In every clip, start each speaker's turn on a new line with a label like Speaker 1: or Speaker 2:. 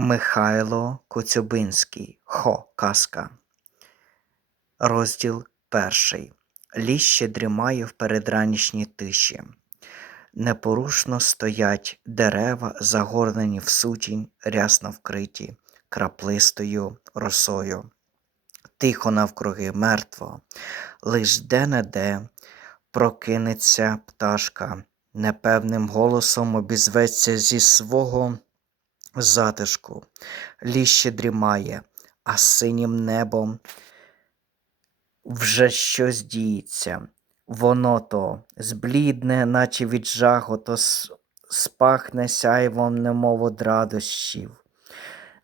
Speaker 1: Михайло Коцюбинський Хо казка. Розділ перший. Ліс ще дрімає в передранішній тиші. Непорушно стоять дерева, загорнені в сутінь, рясно вкриті краплистою росою. Тихо навкруги мертво, лиш де-не-де прокинеться пташка, непевним голосом обізветься зі свого затишку. Ліс ще дрімає, а синім небом вже щось діється. Воно то зблідне, наче від жаху, то спахне сяйвом, немов од радощів.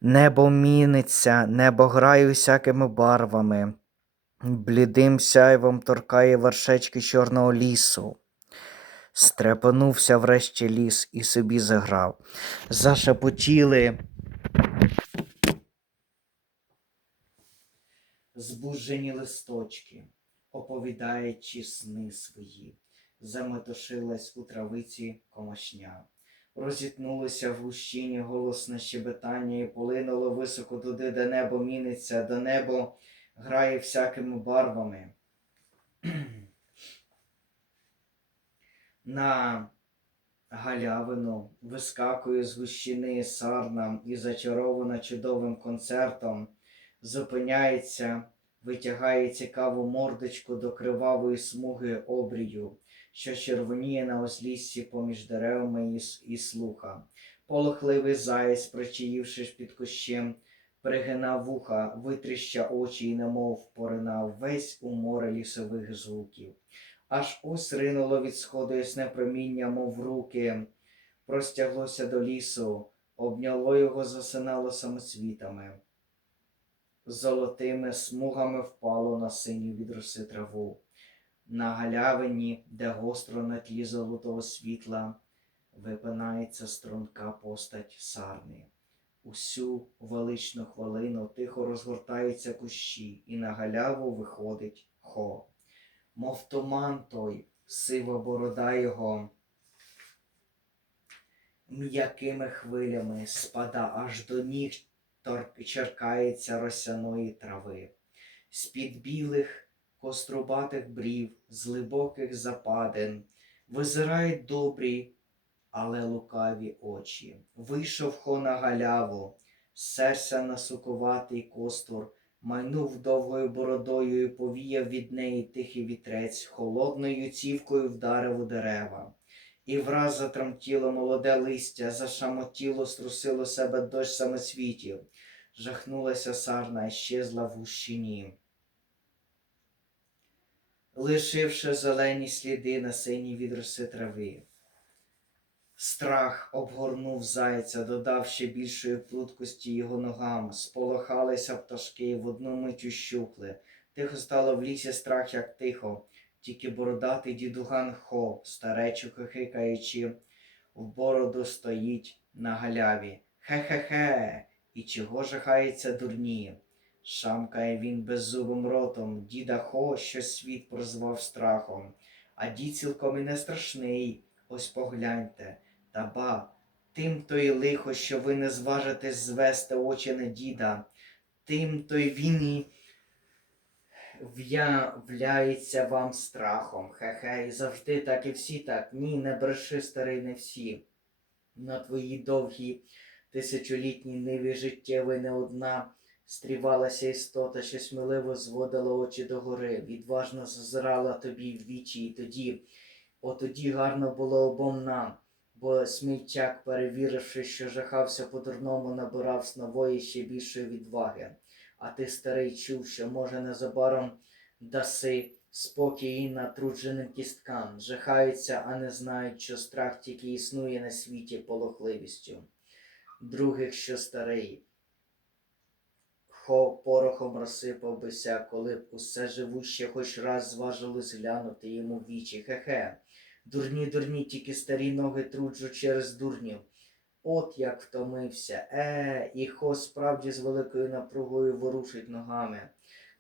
Speaker 1: Небо міниться, небо грає усякими барвами, блідим сяйвом торкає вершечки чорного лісу. Стрепенувся врешті ліс і собі заграв. Зашепотіли збуджені листочки, оповідаючи сни свої. Заметушилась у травиці комашня. Розітнулося в гущині голосне щебетання і полинуло високо туди, де небо міниться, де небо грає всякими барвами. На галявину вискакує з гущини сарна і зачарована чудовим концертом, зупиняється, витягає цікаву мордочку до кривавої смуги обрію, що червоніє на узліссі поміж деревами і, слуха. Полохливий заєць, причаївшись під кущем, пригинав вуха, витріща очі і немов поринав весь у море лісових звуків. Аж ось ринуло від сходу ясне проміння, мов руки, простяглося до лісу, обняло його, засинало самоцвітами. Золотими смугами впало на синю від роси траву. На галявині, де гостро на тлі золотого світла, випинається струнка постать сарни. Усю величну хвилину тихо розгортаються кущі, і на галяву виходить хо. Мов туман той, сива борода його м'якими хвилями спада аж до ніг черкається росяної трави. З-під білих кострубатих брів, з глибоких западин, визирають добрі, але лукаві очі. Вийшов хо на галяву, серся на сукуватий костур, майнув довгою бородою і повіяв від неї тихий вітрець, холодною цівкою вдарив у дерева. І враз затремтіло молоде листя, зашамотіло, струсило себе дощ самоцвітів. Жахнулася сарна і щезла в гущині. Лишивши зелені сліди на синій від роси трави. Страх обгорнув зайця, додав ще більшої плуткості його ногам. Сполохалися пташки в одну мить ущухли. Тихо стало в лісі страх, як тихо. Тільки бородатий дідуган Хо, старечу хихикаючи, в бороду стоїть на галяві. Хе-хе-хе. І чого жахається дурні? Шамкає він беззубим ротом, діда Хо, що світ прозвав страхом. А дід цілком і не страшний, ось погляньте. Та ба, тим то й лихо, що ви не зважитесь звести очі на діда, тим то й він і в'являється вам страхом. Хе-хе, і завжди так і всі так. Ні, не бреши, старий, не всі. На твоїй довгій тисячолітній ниві життєвої не одна стрівалася істота, що сміливо зводила очі догори, відважно зазирала тобі в вічі, і тоді, о тоді гарно було обом нам. Бо смільчак, перевіривши, що жахався по-дурному, набирав з нової ще більшої відваги. А ти, старий, чув, що, може, незабаром даси спокій натрудженим кісткам, жахаються, а не знають, що страх тільки існує на світі полохливістю. Других, що старий, хо порохом розсипав бися, коли б усе живуще хоч раз зважилось глянути йому в вічі. Хе-хе. Дурні, дурні, тільки старі ноги труджу через дурнів. От як втомився. Е, і хо справді з великою напругою ворушить ногами.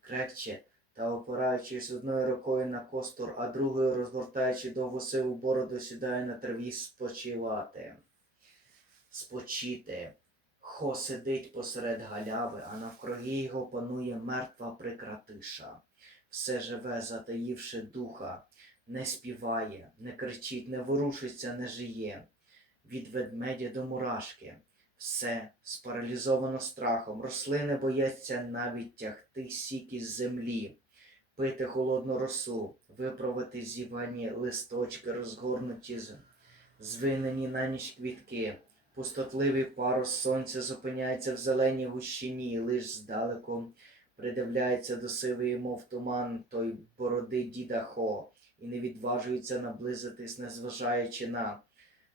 Speaker 1: Крекче, та опираючись одною рукою на костур, а другою розгортаючи довгу сиву бороду, сідає на траві спочивати. Спочити. Хо сидить посеред галяви, а навкруги його панує мертва прикра тиша. Все живе, затаївши духа, не співає, не кричить, не ворушиться, не жиє. Від ведмедя до мурашки. Все спаралізовано страхом. Рослини бояться навіть тягти сік із землі, пити холодну росу, виправити зівані листочки, розгорнуті звинені на ніч квітки. Пустотливий парус сонця зупиняється в зеленій гущині, лиш здалеку придивляється до сивої, мов туман той бороди діда Хо, і не відважується наблизитись, незважаючи на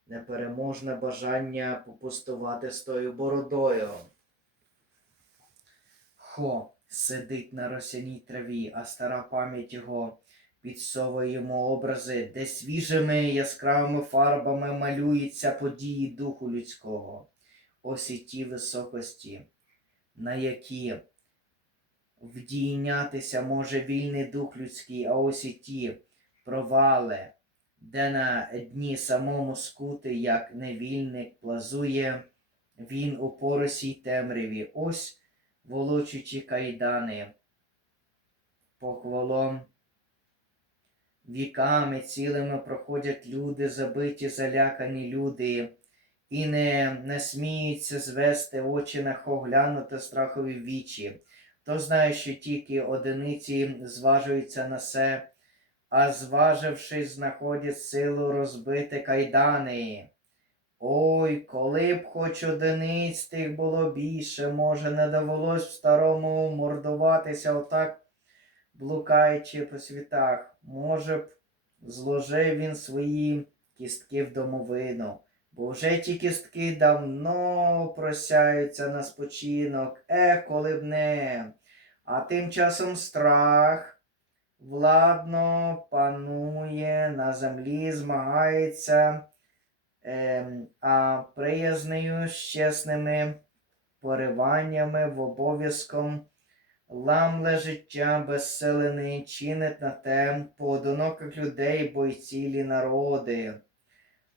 Speaker 1: непереможне бажання попустувати з тою бородою. Хо сидить на росяній траві, а стара пам'ять його підсовує йому образи, де свіжими яскравими фарбами малюються події духу людського. Ось і ті високості, на які вдійнятися може вільний дух людський, а ось і ті провали, де на дні самому скути, як невільник, плазує він у поросій темряві. Ось волочучі кайдани, похвалом. Віками цілими проходять люди, забиті, залякані люди, і не, сміються звести очі на оглянути страхові вічі. Хто знає, що тільки одиниці зважуються на се, а зважившись, знаходять силу розбити кайдани. Ой, коли б хоч одиниць тих було більше, може, не довелось б старому мордуватися отак, блукаючи по світах. Може б, зложив він свої кістки в домовину, бо вже ті кістки давно просяються на спочинок, ех, коли б не. А тим часом страх владно панує на землі, змагається, ем, а приязнею з чесними пориваннями в обов'язком ламле життя безселений, чинить на те поодиноких людей, бо й цілі народи.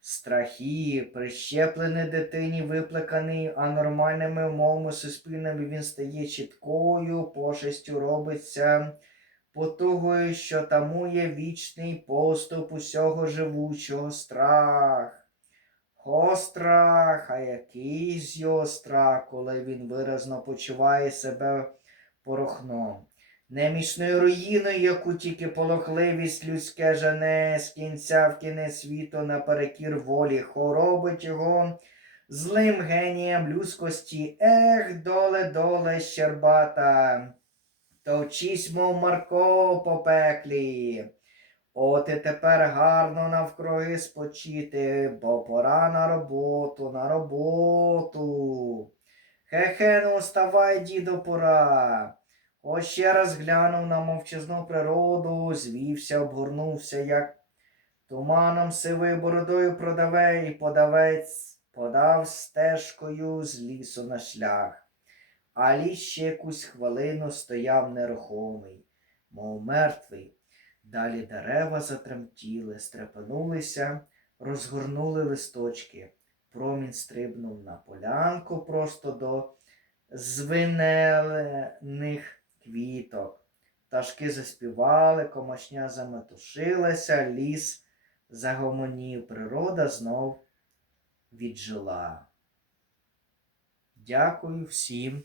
Speaker 1: Страхи, прищеплений дитині, виплеканий, а нормальними умовами суспільними він стає чіткою, пошестю робиться потугою, що тамує вічний поступ усього живучого страх. О, страх, а який з його страх, коли він виразно почуває себе порохном. Немічною руїною, яку тільки полохливість людське жене з кінця в кінець світу наперекір волі, хоробить його злим генієм людськості. Ех, доле, доле, щербата. Товчись, мов Марко по пеклі. От і тепер гарно навкруги спочити, бо пора на роботу, на роботу. Хе-хе, ну вставай, дідо, пора. Ось ще раз глянув на мовчазну природу, звівся, обгорнувся, як туманом сивою бородою продаве, і подавець подав стежкою з лісу на шлях. А ліс ще якусь хвилину стояв нерухомий, мов мертвий. Далі дерева затремтіли, стрепенулися, розгорнули листочки. Промінь стрибнув на полянку просто до звинелених квіток. Пташки заспівали, комашня заметушилася, ліс загомонів, природа знов віджила. Дякую всім